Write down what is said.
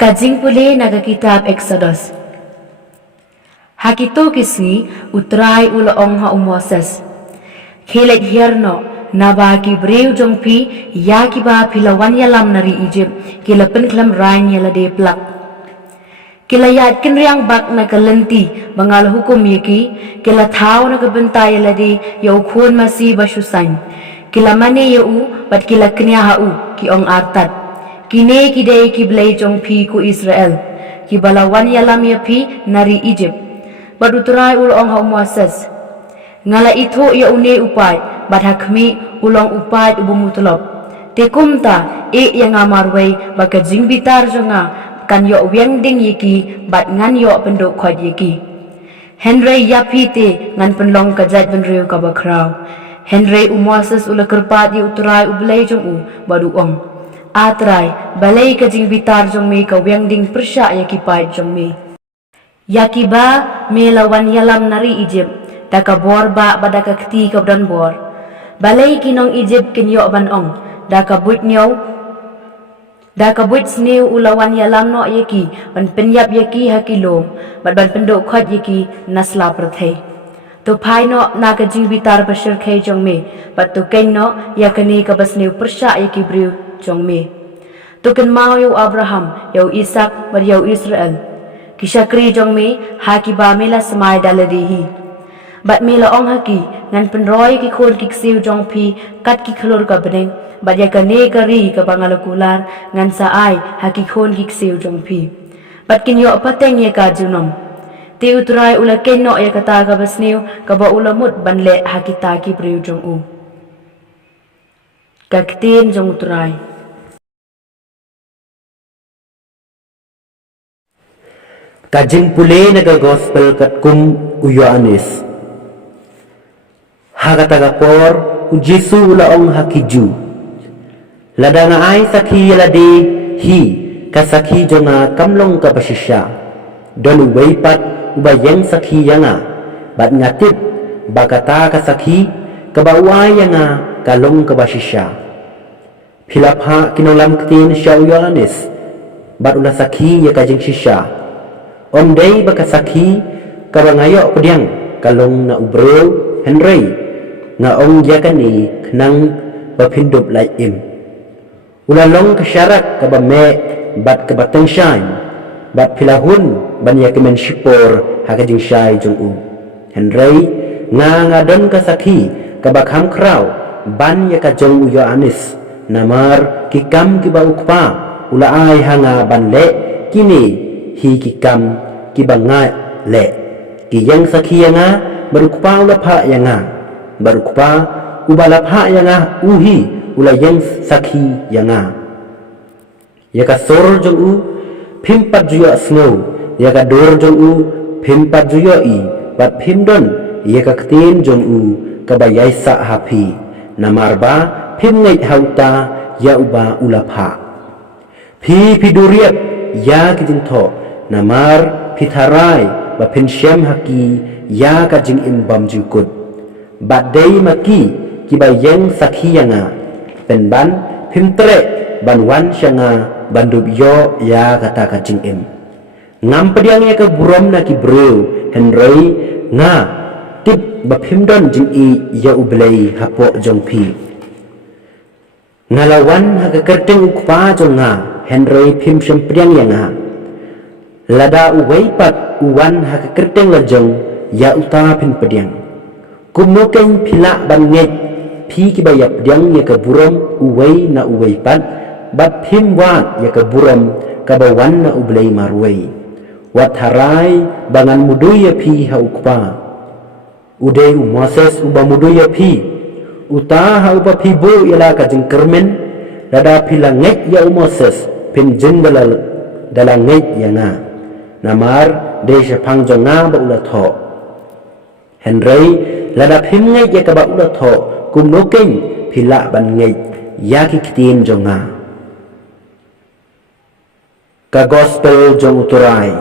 Kajing pule naga kitab Exodus. Hakito kisi utrai ulaong ha Moses. Khelek hierno naba ki breu jongpi ya ki ba pilawan yalam nari Egypt kila penklam rain yala de plak. Kila yat kinriang bak na kalenti bangal hukum yaki kila thaw na kabentai yala de yau khun masi basusan. Kila mane yau bat kila knya hau ki ong artat. Kine kidei ki blai jong pi ku Israel ki balawan yalam ya pi nari Egypt badutrai ulong ha Moses ngala itu ya une upai badhakmi ulong upai ubumutulop tekumta yang amarwei baka jingbitar jonga kan yo wiang ding yiki bad ngan yo penduk khod yiki Henry yapi te ngan penlong kajat benriu ka bakrau Henry Moses ula kerpat yu utrai ublai jong u baduong Atrai balai kajing bitar jong me ka wiang ding persya ya kipai jong me. Yakiba me lawan yalam nari Egypt daka bor ba badaka kti ka bran bor. Balai kinong Egypt kinyo ban ong daka buit nyaw daka buit sneu ulawan yalam no yaki ban penyap yaki hakilom ban pendok khot yaki nasla prathai. To pai no na kajing bitar pasir khai jong me bat to ken no yakani ka basneu persya yaki briu jong me. Tuken mau yau Abraham, yau Ishak, bar yau Israel. Kisakri jong me, haki ba mela semai daladihi. Bat mela ong haki, ngan penroy ki khol kiksiu jong pi, kat ki khlor ka beneng, bat ya ka ne kari ka bangalakular, ngan saai haki khon kiksiu jong pi. Bat kin yo pateng ya ka junom. Ti utrai ula kenno ya kata ka basniu, ka ba ula mut banle haki taki priu jong u. Kaktin jong utrai. Kajing pule naga gospel kat kum Yohanes. Hakataga por Jesu ulaong hakiju. Ladanga ay sakhi lade hi kasakhi jonga kamlong ka basisya. Don ubaypat ubayang sakhi yanga. Bat ngatip bakata kasakhi kabaway yanga kalong ka basisya. Pilapha kinolam ktin siya Yohanes. Bat ula sakhi ya kajing sisya. Om day baka sakhi kabangayo pediang kalong na ubreu Henry nga ong yakani knang bapindup laim ulalong kasyarak kabame bat kabatang shay bat pilahun ban yakimen shipor hakajing shay jong u Henry nga don kasakhi kabakham kraw ban yakajong u Yohanes namar kikam kiba ukpa ulaay hanga banle kini hi kikam kibangai le kiyang sakhi nga barukpa ulapha nga barukpa ubalapha nga uhi ulayang sakhi nga yaka sor jong u phimpat juya snow yaka dor jong u phimpat juya i bat phimdon yaka ktin jong u kabayai sa hapi namarba phimngai hauta ya uba ulapha phi piduriat ya kijing tho namar pitharai ba pensyam haki ya kajing imbam jukut badai maki kibayang sakhi yanga penban pimtre banwan syanga bandub yo ya kata kajing im ngam pediang ya ke burom na ki bro Henry nga tip ba pimdon jing i ya ublei hapo jong pi ngalawan haga kerteng ukpa jong nga Henry pim syam pediang yanga lada uway pat uwan hakakerteng lajong ya uta pin pediang kumukeng pila banget pi kibaya pediang ya keburam uway na uway pat bat pim wat ya keburam kabawan na ublay marway wat haray bangan mudoy ya pi haukpa uday Moses uba mudoy ya pi uta haupa pi bo ila kajing kermen lada pila nget ya Moses pin jeng dalang nget ya nga namar desha pangjong nga ba ula tho Henry lada phim ngay ya ka ba ula tho kum no keng phila ban ngay ya ki kitin jong nga ka gospel jong uturai